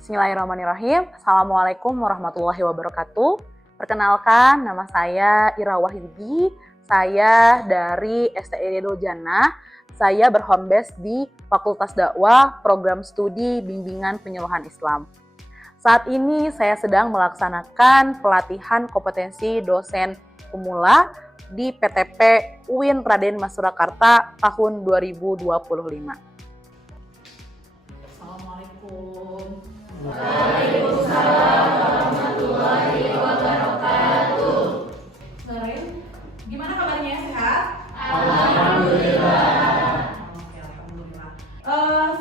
Bismillahirrahmanirrahim. Assalamualaikum warahmatullahi wabarakatuh. Perkenalkan, nama saya Ira Wahyudi. Saya dari STI Dojana. Saya berhome base di Fakultas Dakwah, Program Studi Bimbingan Penyuluhan Islam. Saat ini saya sedang melaksanakan pelatihan kompetensi dosen pemula di PTP UIN Raden Mas Surakarta tahun 2025. Assalamualaikum. Waalaikumsalam warahmatullahi wabarakatuh. Nurin, gimana kabarnya? Sehat? Alhamdulillah. Oke, alhamdulillah.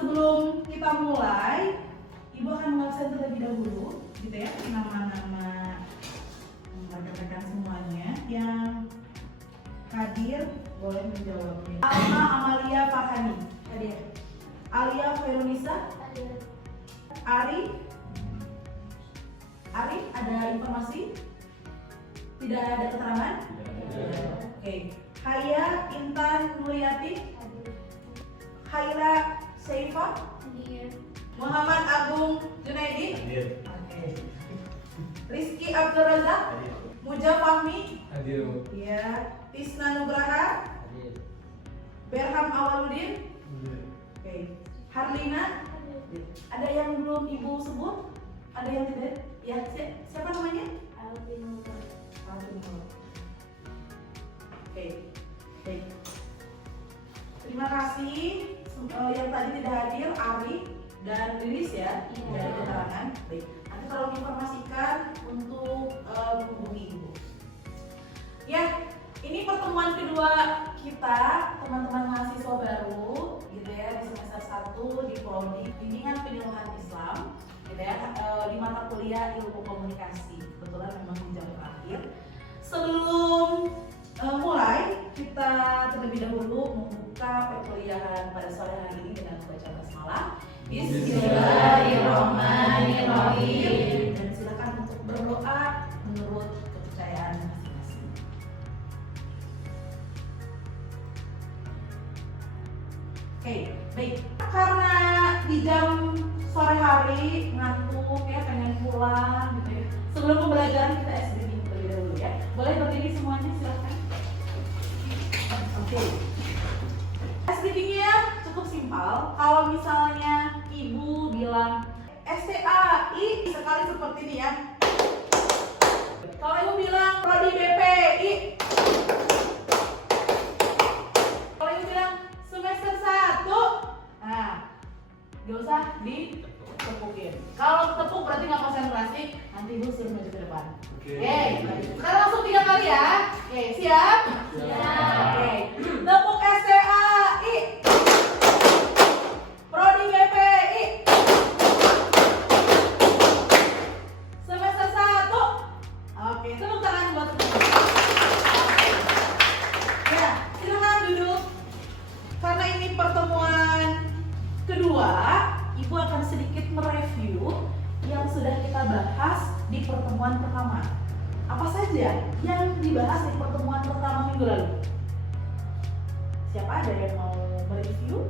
Sebelum kita mulai, Ibu akan mengabsen terlebih dahulu, gitu ya, nama-nama rekan-rekan semuanya yang hadir boleh menjawabnya. Alma Amalia Farhani. Hadir. Alia Veronisa. Hadir. Ari, ada informasi? Tidak ada keterangan? Oke. Haya Intan Nuryati. Haira Seifa. Hadir. Muhammad Agung Junaidi. Oke. Rizky Abdul Razak. Muja Fahmi. Hadir. Ya. Tisna Nugraha. Berham Awaludin. Oke. Harlina. Ada yang belum Ibu sebut? Ada yang tidak? Ya, siapa namanya? Alvin. Oke, baik. Terima kasih yang tadi tidak hadir, Ari dan Lilis ya, dari keterangan. Baik. Nanti tolong informasikan untuk menghubungi Ibu. Ya, ini pertemuan kedua kita, teman-teman mahasiswa baru, gitu ya, di semester 1 di Prodi Bimbingan Penyuluhan Islam, gitu ya, di mata kuliah Ilmu Komunikasi. Kebetulan memang di jam terakhir. Sebelum mulai, kita terlebih dahulu membuka perkuliahan pada sore hari ini dengan membaca basmalah. Bismillahirrahmanirrahim. Dan silakan untuk berdoa menurut kepercayaan masing-masing. Oke, baik. Karena di jam sore hari ngantuk ya, pengen pulang gitu ya. Sebelum pembelajaran kita SDB terlebih dahulu ya. Boleh berdiri semuanya, silakan. Oke. SDB-nya cukup simpel. Kalau misalnya Ibu bilang STAI sekali seperti ini ya. Kalau Ibu bilang Prodi BPI, kalau Ibu bilang semester 1, nah, gak usah ditepukin. Kalau tepuk berarti nggak konsentrasi, nanti Ibu suruh maju ke depan. Oke. Sekarang langsung 3 kali ya. Oke, siap? Siap. Oke. Tepuk STAI. Prodi BPI. Semester 1. Oke, tepuk tangan buat teman-teman. Ya, silakan duduk. Karena ini pertemuan kedua, Ibu akan sedikit mereview yang sudah kita bahas di pertemuan pertama. Apa saja yang dibahas di pertemuan pertama minggu lalu? Siapa ada yang mau mereview?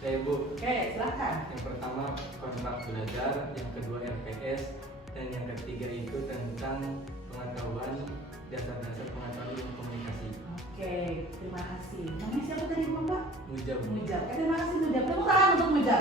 Saya Ibu. Oke, silakan. Yang pertama kontrak belajar, yang kedua RPS, dan yang ketiga itu tentang pengetahuan dasar-dasar pengetahuan ilmu komunikasi. Oke, terima kasih. Namanya siapa tadi Bapak? Mujab. Mujab. Terima kasih Mujab. Tepuk tangan untuk Mujab.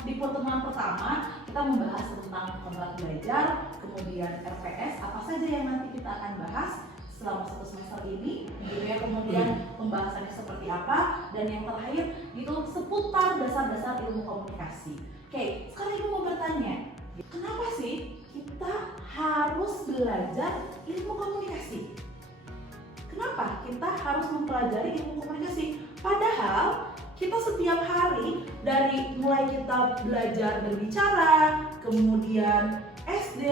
Di pertemuan pertama kita membahas tentang kontrak belajar, kemudian RPS, apa saja yang nanti kita akan bahas selama 1 semester ini, gitu ya. Kemudian pembahasannya seperti apa, dan yang terakhir itu seputar dasar-dasar ilmu komunikasi. Oke, sekarang Ibu mau bertanya, kenapa sih kita harus belajar ilmu komunikasi? Kenapa kita harus mempelajari ilmu komunikasi? Padahal kita setiap hari dari mulai kita belajar berbicara, kemudian SD,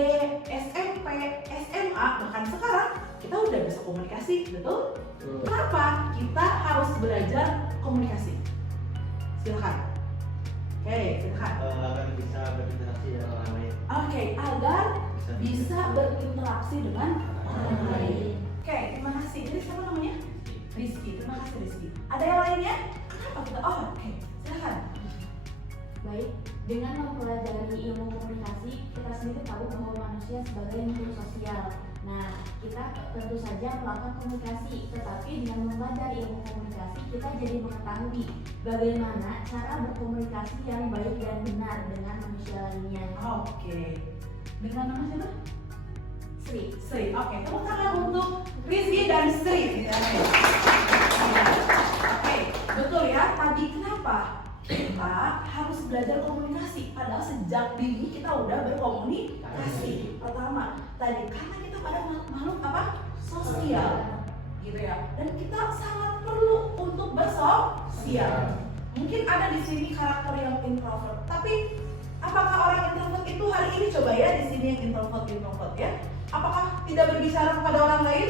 SMP, SMA, bahkan sekarang kita udah bisa komunikasi, betul? Kenapa kita harus belajar komunikasi? Silakan. Oke, silakan. Agar bisa berinteraksi dengan orang lain. Oke, agar bisa berinteraksi dengan orang lain. Oke, terima kasih. Jadi siapa namanya? Rizky. Terima kasih Rizky. Ada yang lainnya? Kenapa kita? Oh, oke. Silakan. Baik, dengan mempelajari ilmu komunikasi, kita sendiri tahu bahwa manusia sebagai makhluk sosial. Nah, kita tentu saja melakukan komunikasi, tetapi dengan mempelajari ilmu komunikasi, kita jadi mengetahui bagaimana cara berkomunikasi yang baik dan benar dengan manusia lainnya. Oke. Dengan nama siapa? Sri. Sri. Oke, tepuk tangan untuk Rizky dan Sri. Oke, betul ya. Tadi kenapa kita harus belajar komunikasi? Padahal sejak dini kita udah berkomunikasi. Pertama, tadi karena kita pada makhluk apa? Sosial, gitu ya. Dan kita sangat perlu untuk bersosial. Mungkin ada di sini karakter yang introvert, tapi apakah orang introvert itu hari ini coba ya di sini yang introvert ya? Apakah tidak berbicara kepada orang lain?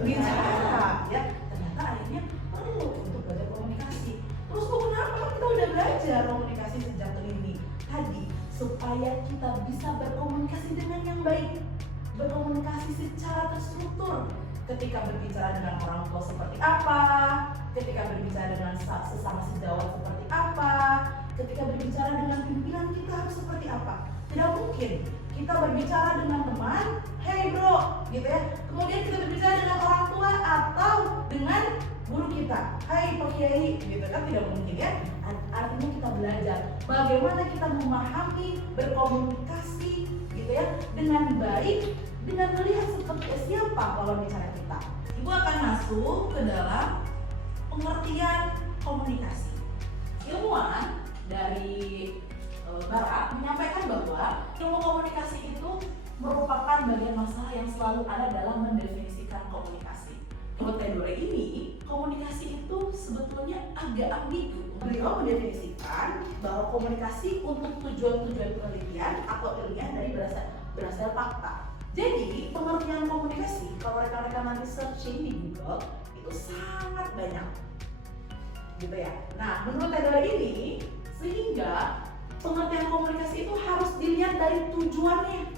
Bicara, ya. Ternyata akhirnya perlu untuk belajar komunikasi. Terus kok kenapa kita udah belajar komunikasi sejak dini? Tadi supaya kita bisa berkomunikasi dengan yang baik, berkomunikasi secara terstruktur. Ketika berbicara dengan orang tua seperti apa, ketika berbicara dengan sesama sejawat seperti apa, ketika berbicara dengan pimpinan kita harus seperti apa. Tidak mungkin kita berbicara dengan teman, hey bro, gitu ya. Kemudian kita berbicara dengan orang tua atau dengan guru kita, hai Pak Kiai, gitu kan, tidak mungkin ya. Artinya kita belajar bagaimana kita memahami, berkomunikasi, gitu ya, dengan baik, dengan melihat seperti siapa lawan bicara kita. Ibu akan masuk ke dalam pengertian komunikasi. Ilmuwan dari Barat menyampaikan bahwa ilmu komunikasi itu merupakan bagian masalah yang selalu ada dalam mendefinisikan komunikasi. Menurut teori ini, komunikasi itu sebetulnya agak ambigu. Beliau mendefinisikan bahwa komunikasi untuk tujuan-tujuan penelitian atau ilmiah dari berasal fakta. Jadi, pengertian komunikasi, kalau rekan-rekan nanti searching di Google, itu sangat banyak. Gitu ya. Nah, menurut teori ini, sehingga pengertian komunikasi itu harus dilihat dari tujuannya.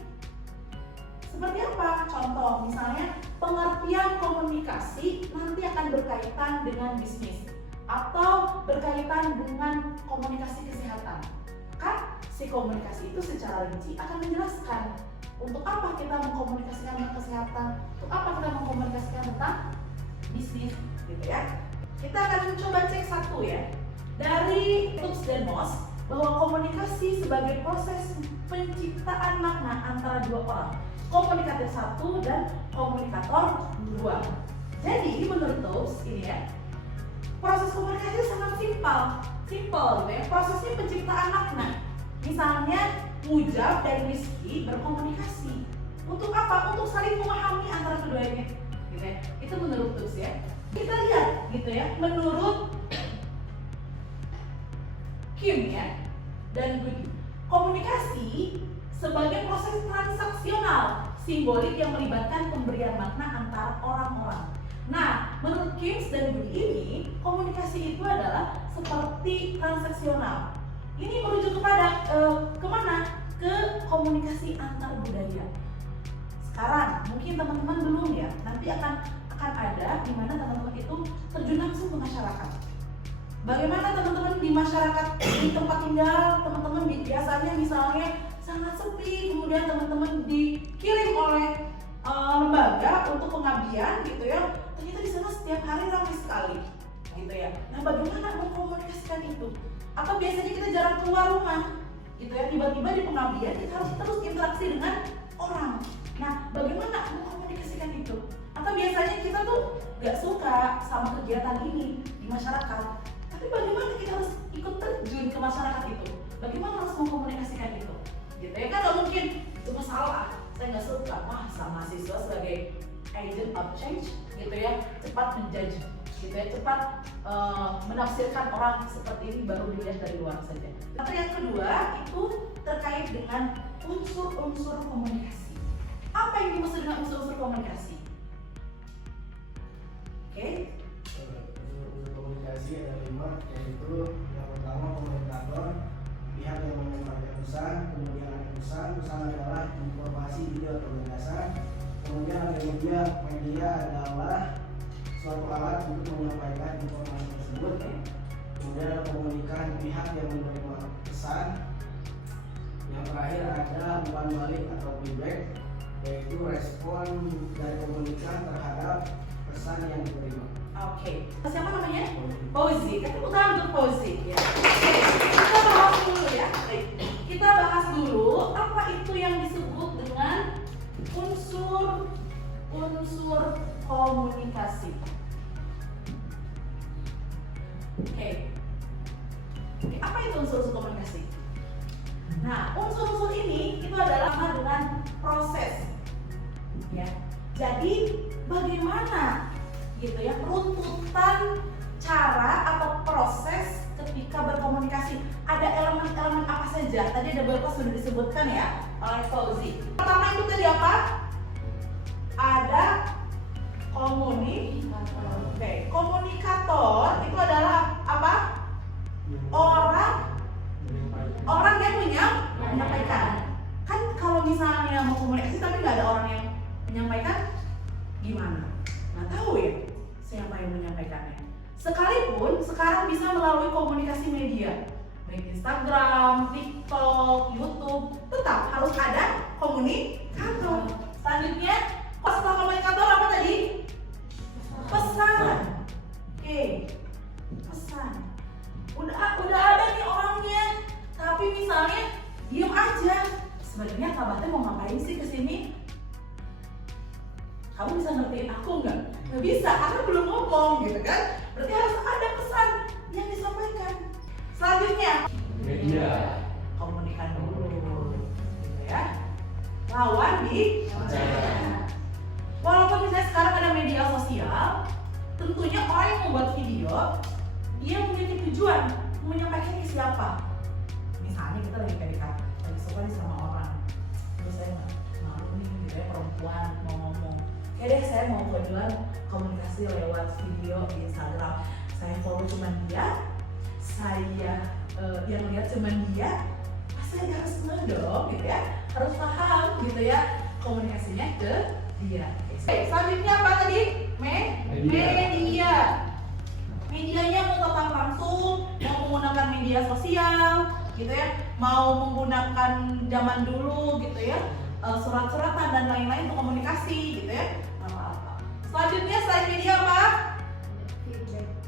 Seperti apa? Contoh, misalnya pengertian komunikasi nanti akan berkaitan dengan bisnis atau berkaitan dengan komunikasi kesehatan. Kan si komunikasi itu secara rinci akan menjelaskan untuk apa kita mengkomunikasikan tentang kesehatan, untuk apa kita mengkomunikasikan tentang bisnis, gitu ya. Kita akan coba cek satu ya. Dari Toops dan Moss, bahwa komunikasi sebagai proses penciptaan makna antara dua orang, komunikator satu dan komunikator dua. Jadi menurut Toops ini ya, proses komunikasi sangat simpel gitu ya. Prosesnya penciptaan makna. Misalnya Mujab dan Rizky berkomunikasi. Untuk apa? Untuk saling memahami antara keduanya. Gitu ya. Itu menurut Toops ya. Kita lihat gitu ya, menurut Kim ya dan Budi, komunikasi sebagai proses transaksional simbolik yang melibatkan pemberian makna antar orang-orang. Nah, menurut Kim dan Budi ini, komunikasi itu adalah seperti transaksional. Ini merujuk kepada kemana? Ke komunikasi antar budaya. Sekarang mungkin teman-teman belum ya, nanti akan ada di mana teman-teman itu terjun langsung ke masyarakat. Bagaimana teman-teman di masyarakat di tempat tinggal, teman-teman biasanya misalnya sangat sepi, kemudian teman-teman dikirim oleh lembaga untuk pengabdian gitu ya. Ternyata di sana setiap hari ramai sekali, gitu ya. Nah, bagaimana mengkomunikasikan itu? Atau biasanya kita jarang keluar rumah, gitu ya. Tiba-tiba di pengabdian kita harus terus interaksi dengan orang. Nah, bagaimana mengkomunikasikan itu? Atau biasanya kita tuh gak suka sama kegiatan ini di masyarakat. Tapi bagaimana kita harus ikut terjun ke masyarakat itu? Bagaimana harus mengkomunikasikan itu? Gitu ya, kan gak mungkin itu masalah, saya nggak suka. Wah, sama mahasiswa sebagai agent of change, gitu ya, cepat menjudge, gitu ya, cepat menafsirkan orang seperti ini baru dilihat dari luar saja. Atau yang kedua itu terkait dengan unsur-unsur komunikasi. Apa yang dimaksud dengan unsur-unsur komunikasi? Oke. Unsur komunikasi ada 5, yaitu yang pertama komunikator, pihak yang menyampaikan pesan, kemudian ada pesan adalah informasi video atau gagasan, kemudian ada media adalah suatu alat untuk menyampaikan informasi tersebut, kemudian ada komunikan, pihak yang menerima ada umpan balik atau feedback, yaitu respon dari komunikan terhadap pesan yang diterima. Oke. Siapa namanya? Fauzi. Tepuk tangan untuk Fauzi ya. Oke, kita bahas dulu ya. Baik. Kita bahas dulu apa itu yang disebut dengan unsur komunikasi. Oke. Apa itu unsur komunikasi? Nah, unsur-unsur ini itu adalah sama dengan proses. Ya. Jadi bagaimana gitu ya runtutan cara atau proses ketika berkomunikasi? Ada elemen-elemen apa saja? Tadi ada beberapa sudah disebutkan ya oleh Fauzi. Pertama itu tadi apa? Ada komunikator. Oke, komunikator itu adalah apa? Orang yang menyampaikan. Kan kalau misalnya mau komunikasi tapi nggak ada orang yang menyampaikan, gimana? Nggak tahu ya siapa yang menyampaikannya. Sekalipun sekarang bisa melalui komunikasi media, baik Instagram, TikTok, YouTube, tetap harus ada komunikator. Selanjutnya, setelah komunikator apa tadi? Pesan. Oke, pesan. Udah ada nih orangnya, tapi misalnya diem aja. Sebenarnya kabarnya mau ngapain sih kesini? Kamu bisa ngertiin aku nggak? Nggak bisa, karena belum ngomong gitu kan. Berarti harus ada pesan yang disampaikan. Selanjutnya Media. komunikan dulu gitu ya. Lawan di walaupun misalnya sekarang ada media sosial, tentunya orang yang membuat video dia memiliki tujuan menyampaikan ke siapa. Misalnya kita lagi PDKT, lagi suka nih sama orang, terus saya mau nih gitu ya, perempuan mau ngomong, ya deh saya mau tujuan komunikasi lewat video di Instagram. Saya follow cuma dia, saya yang lihat cuma dia, saya harus dong gitu ya, harus paham gitu ya komunikasinya ke dia. Oke, selanjutnya apa tadi? Media. Medianya mau tetap langsung, mau menggunakan media sosial gitu ya, mau menggunakan zaman dulu gitu ya, surat-suratan dan lain-lain untuk komunikasi gitu ya. Selanjutnya selain media apa?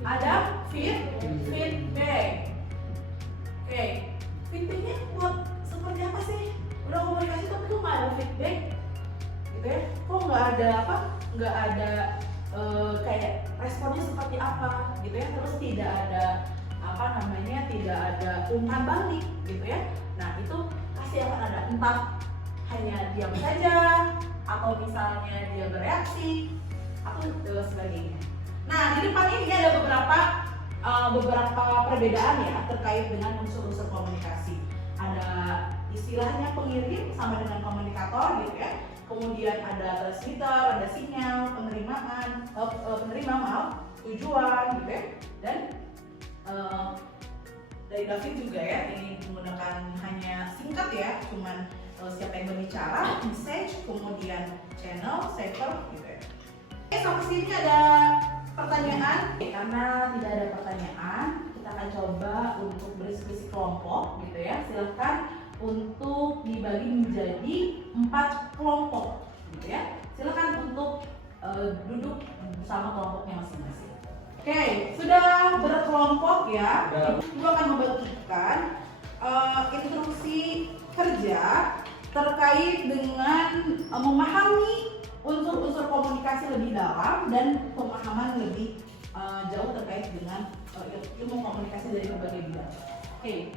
Ada feedback. Oke, feedbacknya buat seperti apa sih? Udah komunikasi tapi kok nggak ada feedback gitu ya? Kok nggak ada apa? Nggak ada kayak responnya seperti apa gitu ya? Terus tidak ada apa namanya? Tidak ada umpan balik gitu ya? Nah itu pasti akan ada, entah hanya diam saja atau misalnya dia bereaksi atau sebagainya. Nah di depan ini ada beberapa perbedaan ya terkait dengan unsur-unsur komunikasi. Ada istilahnya pengirim sama dengan komunikator gitu ya. Kemudian ada transmitter, ada sinyal, penerima tujuan gitu ya. Dan dari David juga ya, ini menggunakan hanya singkat ya, cuman siapa yang berbicara, message, kemudian channel, server gitu ya. Oke, sampai sini ada pertanyaan. Karena tidak ada pertanyaan, kita akan coba untuk berdiskusi kelompok gitu ya. Silahkan untuk dibagi menjadi 4 kelompok gitu ya. Silahkan untuk duduk bersama kelompoknya masing-masing. Oke, sudah berkelompok ya. Ibu akan membagikan instruksi kerja terkait dengan memahami unsur-unsur komunikasi lebih dalam dan pemahaman lebih jauh terkait dengan ilmu komunikasi dari berbagai bidang. Oke,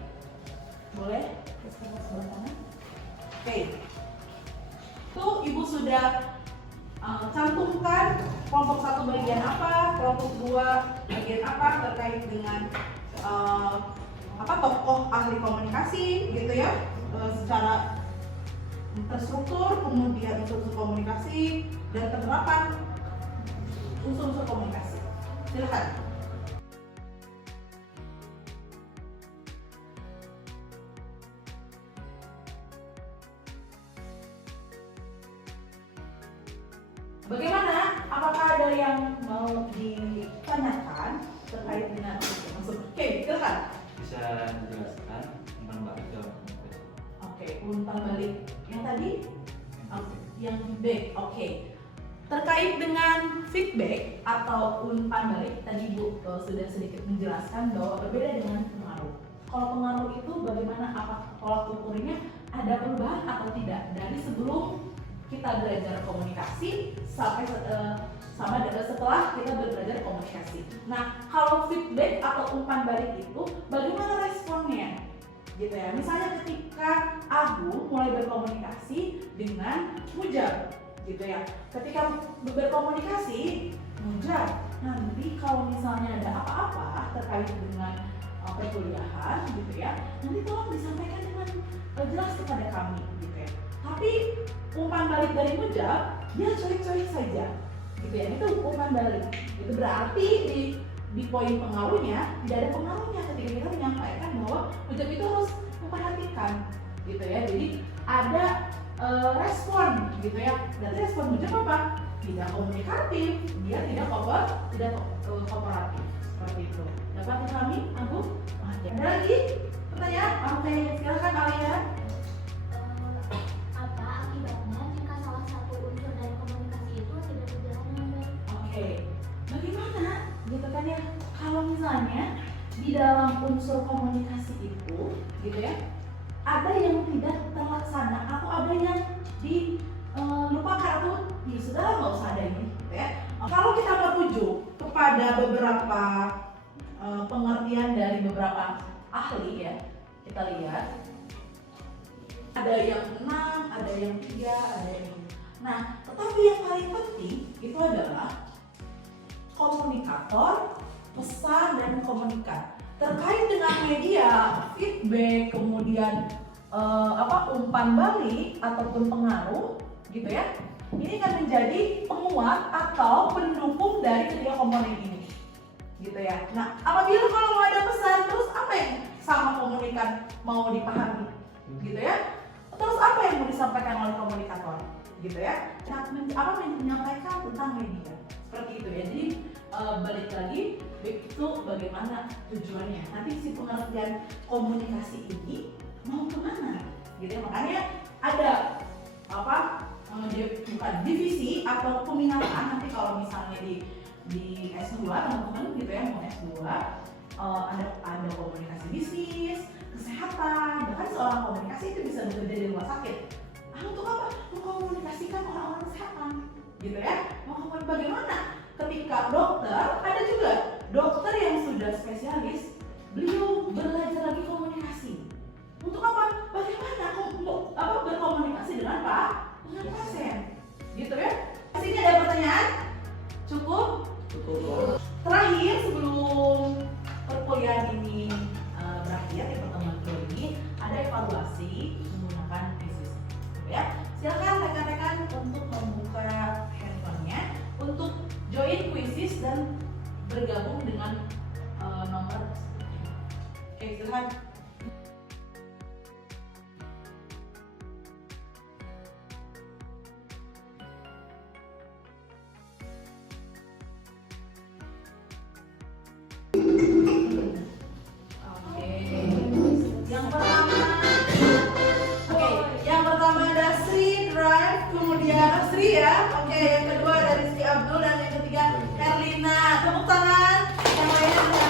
boleh? Sebelah kanan. Oke, tuh ibu sudah cantumkan kelompok 1 bagian apa, kelompok 2 bagian apa terkait dengan tokoh ahli komunikasi gitu ya, secara terstruktur, kemudian unsur-unsur komunikasi dan penerapan unsur-unsur komunikasi. Silakan. Bagaimana? Apakah ada yang mau ditanyakan terkait dengan unsur? Oke, silakan. Bisa dijelaskan tentang bab itu? Oke, umpan balik yang tadi, yang feedback. Oke. Terkait dengan feedback atau umpan balik, tadi Bu sudah sedikit menjelaskan bahwa berbeda dengan pengaruh. Kalau pengaruh itu bagaimana, apa pola ukurnya, ada perubahan atau tidak dari sebelum kita belajar komunikasi sampai setelah kita belajar komunikasi. Nah, kalau feedback atau umpan balik itu bagaimana responnya? Gitu ya. Misalnya ketika Agung mulai berkomunikasi dengan Mujab, gitu ya. Ketika berkomunikasi, Mujab, nanti kalau misalnya ada apa-apa terkait dengan perkuliahan, gitu ya, nanti tolong disampaikan dengan jelas kepada kami, gitu ya. Tapi umpan balik dari Mujab, dia cuek-cuek saja, gitu ya. Itu umpan balik. Itu berarti di poin pengaruhnya tidak ada pengaruhnya ketika kita menyampaikan bahwa Mujab itu harus memperhatikan, gitu ya. Jadi ada respon, gitu ya. Dan respon Mujab apa? Tidak komunikatif, dia tidak kooperatif, seperti itu. Dapat dipahami, Agung? Ada lagi pertanyaan? Oke, silakan Alia. Apa akibatnya jika salah satu unsur dari komunikasi itu tidak berjalan dengan baik? Oke, bagaimana gitu kan ya, kalau misalnya di dalam unsur komunikasi itu, gitu ya, ada yang tidak terlaksana atau ada yang dilupakan atau ya sudah nggak usah ada ini, gitu ya. Kalau kita merujuk kepada beberapa pengertian dari beberapa ahli ya, kita lihat ada yang 6, ada yang 3, ada yang ini. Nah, tetapi yang paling penting itu adalah komunikator, pesan, dan komunikat. Terkait dengan media, feedback, kemudian umpan balik ataupun pengaruh, gitu ya. Ini akan menjadi penguat atau pendukung dari ketiga komponen ini, gitu ya. Nah, apabila kalau mau ada pesan, terus apa yang sama komunikan mau dipahami, gitu ya? Terus apa yang mau disampaikan oleh komunikator, gitu ya? Menyampaikan tentang media, seperti itu ya. Jadi balik lagi, itu bagaimana tujuannya. Nanti si pengertian komunikasi ini mau kemana, gitu ya. Makanya ada bukan divisi atau peminatan nanti kalau misalnya di S2 teman-teman, gitu ya, mau S2 ada komunikasi bisnis, kesehatan, bahkan seorang komunikasi itu bisa bekerja di rumah sakit. Untuk apa? Mengkomunikasikan orang-orang kesehatan, gitu ya. Bagaimana? Ketika dokter, ada juga dokter yang sudah spesialis, beliau belajar lagi komunikasi. Untuk apa? Bagaimana berkomunikasi dengan pasien, gitu ya. Sini ada pertanyaan? Cukup? Cukup. Terakhir sebelum perkuliahan ini berakhir, di pertemuan kedua ini ada evaluasi menggunakan quizzes, ya. Silakan rekan-rekan untuk membuka handphonenya untuk join quizzes dan bergabung dengan nomor. Oke, silakan. Sri ya, oke. Yang kedua dari Sri Abdul dan yang ketiga Erlina. Tepuk tangan. Yang lainnya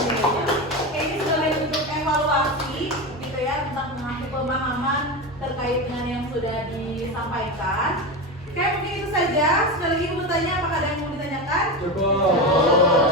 oke, ini sebagai bentuk evaluasi, gitu ya, tentang mengakhiri pemahaman terkait dengan yang sudah disampaikan. Oke, mungkin itu saja. Sekali lagi ibu bertanya, apakah ada yang mau ditanyakan? Cukup.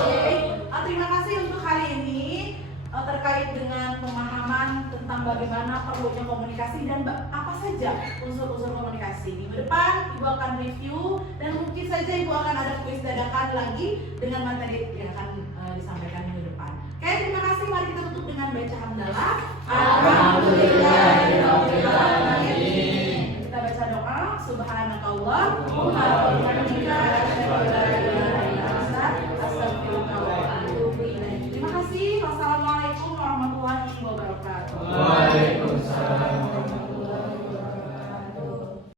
Oke. Terima kasih untuk hari ini terkait dengan pemahaman tentang bagaimana perlunya komunikasi dan apa saja unsur-unsur komunikasi. Minggu depan Ibu akan review dan mungkin saja Ibu akan ada kuis dadakan lagi dengan materi yang akan disampaikan minggu depan. Oke, terima kasih. Mari kita tutup dengan baca hamdalah. Alhamdulillahirobbilalamin. Kita baca doa. Subhanakallah.